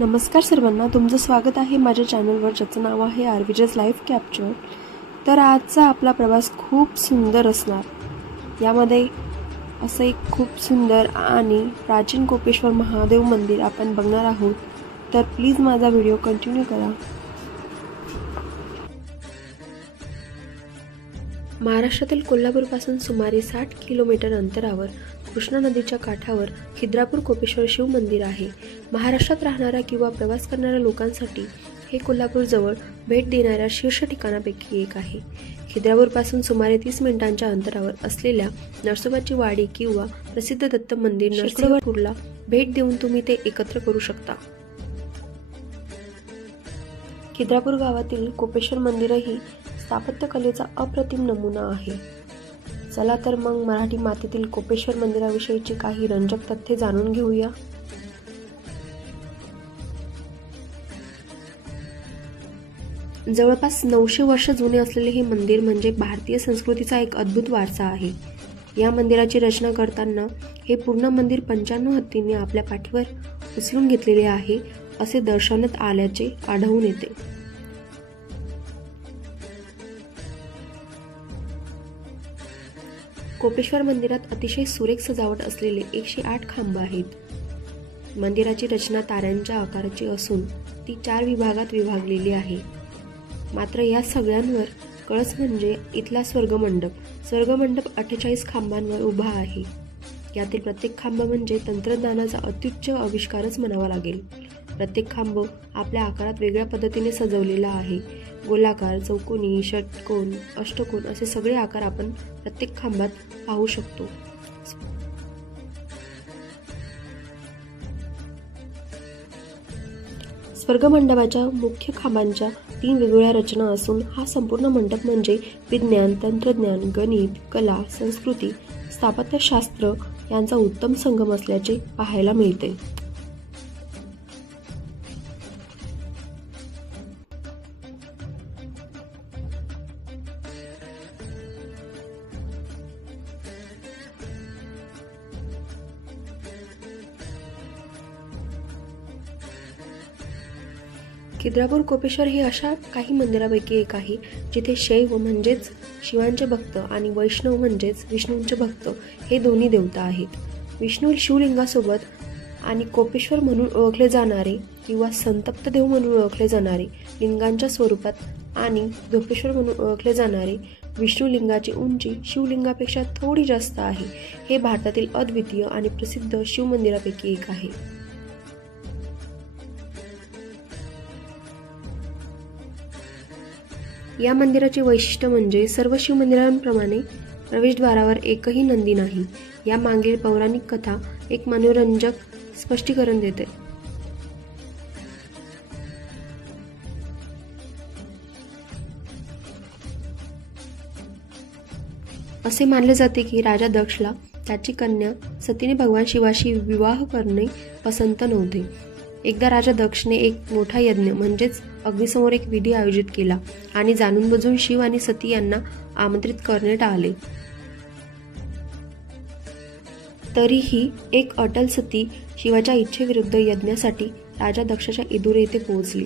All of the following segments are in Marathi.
नमस्कार सर्वांना, तुमचं स्वागत आहे माझ्या चॅनलवर, ज्याचं नाव आहे आरविजेस लाईफ कॅप्चर। तर आजचा आपला प्रवास खूप सुंदर असणार। यामध्ये असं एक खूप सुंदर आणि प्राचीन कोपेश्वर महादेव मंदिर आपण बघणार आहोत। तर प्लीज माझा व्हिडिओ कंटिन्यू करा। महाराष्ट्रातील कोल्हापूरपासून सुमारे 60 किलोमीटर अंतरावर कृष्णा नदीच्या काठावर खिद्रापूर कोपेश्वर शिव मंदिर आहे। महाराष्ट्रात राहणाऱ्या किंवा प्रवास करणाऱ्या लोकांसाठी हे कोल्हापूरजवळ भेट देणाऱ्या शीर्ष ठिकाणापैकी एक आहे। खिद्रापूरपासून सुमारे 30 मिनिटांच्या अंतरावर असलेल्या नरसोबाची वाडी किंवा प्रसिद्ध दत्त मंदिर नरसिंहपूरला भेट देऊन तुम्ही ते एकत्र करू शकता। खिद्रापूर गावातील कोपेश्वर मंदिरही स्थापत्यकलेचा अप्रतिम नमुना आहे। चला तर मग मराठी मातीतील कोपेश्वर मंदिराविषयीची काही रंजक तथ्ये जाणून घेऊया। जवळपास 900 वर्ष जुने असलेले हे मंदिर म्हणजे भारतीय संस्कृतीचा एक अद्भुत वारसा आहे। या मंदिराची रचना करताना हे पूर्ण मंदिर 95 हत्तींनी आपल्या पाठीवर उचलून घेतलेले आहे असे दर्शवण्यात आल्याचे आढळून येते। कोपेश्वर मंदिरात अतिशय सुरेख सजावट असलेले 108 खांब आहेत। मंदिराची रचना ताऱ्यांच्या आकाराची असून ती 4 विभागात विभागलेली आहे। मात्र या सगळ्यांवर कळस म्हणजे इथला स्वर्गमंडप। स्वर्गमंडप 48 खांबांवर उभा आहे। यातील प्रत्येक खांब म्हणजे तंत्रज्ञानाचा अत्युच्च आविष्कारच म्हणावा लागेल। प्रत्येक खांब आपल्या आकारात वेगळ्या पद्धतीने सजवलेला आहे। गोलाकार, चौकोनी, षटकोन, अष्टकोन असे सगळे आकार आपण प्रत्येक खांबात पाहू शकतो। स्वर्गमंडपाच्या मुख्य खांबांच्या 3 वेगवेगळ्या रचना असून हा संपूर्ण मंडप म्हणजे विज्ञान, तंत्रज्ञान, गणित, कला, संस्कृती, स्थापत्यशास्त्र यांचा उत्तम संगम असल्याचे पाहायला मिळते। खिद्रापूर कोपेश्वर हे अशा काही मंदिरापैकी एक आहे जिथे शैव म्हणजेच शिवांचे भक्त आणि वैष्णव म्हणजेच विष्णूंचे भक्त हे दोन्ही देवता आहेत। विष्णू शिवलिंगासोबत आणि कोपेश्वर म्हणून ओळखले जाणारे किंवा संतप्त देव म्हणून ओळखले जाणारे लिंगांच्या स्वरूपात आणि कोपेश्वर म्हणून ओळखले जाणारे विष्णू लिंगाची उंची शिवलिंगापेक्षा थोडी जास्त आहे। हे भारतातील अद्वितीय आणि प्रसिद्ध शिव मंदिरापैकी एक आहे। या मंदिराचे वैशिष्ट्य म्हणजे सर्व शिव मंदिरांप्रमाणे प्रवेशद्वारावर एकही नंदी नाही। या मागील पौराणिक कथा एक मनोरंजक स्पष्टीकरण देते। असे मानले जाते की राजा दक्षला त्याची कन्या सतीने भगवान शिवाशी विवाह करणे पसंत नव्हते। एकदा राजा दक्षने एक मोठा यज्ञ म्हणजेच अग्निसमोर एक विधी आयोजित केला आणि जाणून बुजून शिव आणि सती यांना आमंत्रित करण्यात आले। तरीही एक अटल सती शिवाच्या इच्छेविरुद्ध यज्ञासाठी राजा दक्षाच्या इदुरे येथे पोहोचली।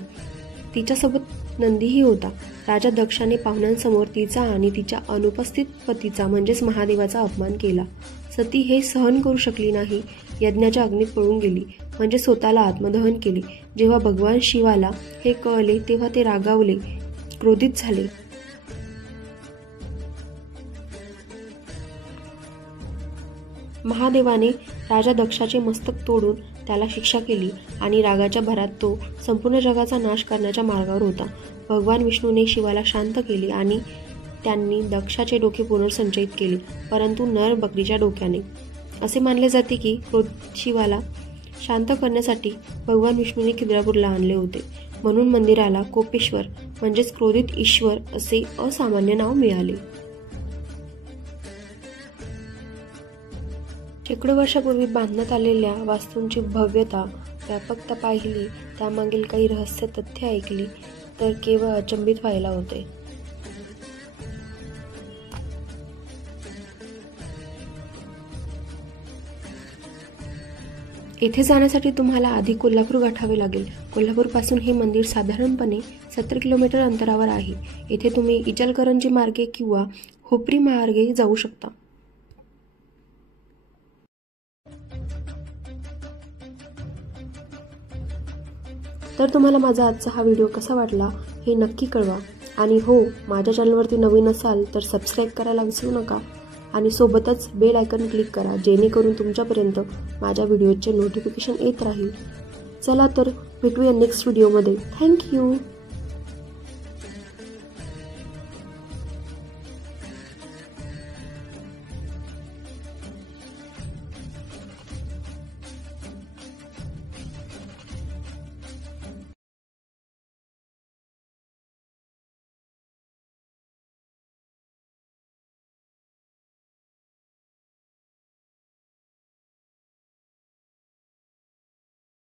तिच्यासोबत नंदीही होता। राजा दक्षाने पाहुण्यांसमोर तिचा आणि तिच्या अनुपस्थित पतीचा म्हणजेच महादेवाचा अपमान केला। सती हे सहन करू शकली नाही। यज्ञाच्या अग्नीत पळून गेली म्हणजे स्वतःला आत्मदहन केले। जेव्हा भगवान शिवाला हे कळले तेव्हा ते रागावले, क्रोधित झाले। महादेवाने राजा दक्षाचे मस्तक तोडून त्याला शिक्षा केली आणि रागाच्या भरात तो संपूर्ण जगाचा नाश करण्याच्या मार्गावर होता। भगवान विष्णूने शिवाला शांत केले आणि त्यांनी दक्षाचे डोके पुनर्संचयित केले, परंतु नर बकरीच्या डोक्याने। असे मानले जाते की शिवाला शांत करण्यासाठी भगवान विष्णूने खिद्रापूरला आणले होते, म्हणून मंदिराला कोपेश्वर म्हणजेच क्रोधित ईश्वर असे असामान्य नाव मिळाले। शेकडो वर्षापूर्वी बांधण्यात आलेल्या वास्तूंची भव्यता, व्यापकता पाहिली, त्यामागील काही रहस्य तथ्य ऐकली तर केवळ अचंबित व्हायला होते। येथे जाण्यासाठी तुम्हाला आधी कोल्हापूर गाठावे लागेल। कोल्हापूरपासून हे मंदिर साधारणपणे 70 किलोमीटर अंतरावर आहे। येथे तुम्ही इचलकरंजी मार्गे किंवा हुपरी मार्गे जाऊ शकता। तर तुम्हाला माझा आजचा हा व्हिडिओ कसा वाटला हे नक्की कळवा आणि हो, माझ्या चॅनलवरती नवीन असाल तर सबस्क्राइब करायला विसरू नका आणि सोबतच बेल आयकॉन क्लिक करा, जेणेकरून तुमच्यापर्यंत माझ्या व्हिडिओचे नोटिफिकेशन येत राहील। चला तर भेटूया नेक्स्ट व्हिडिओमध्ये। Thank you.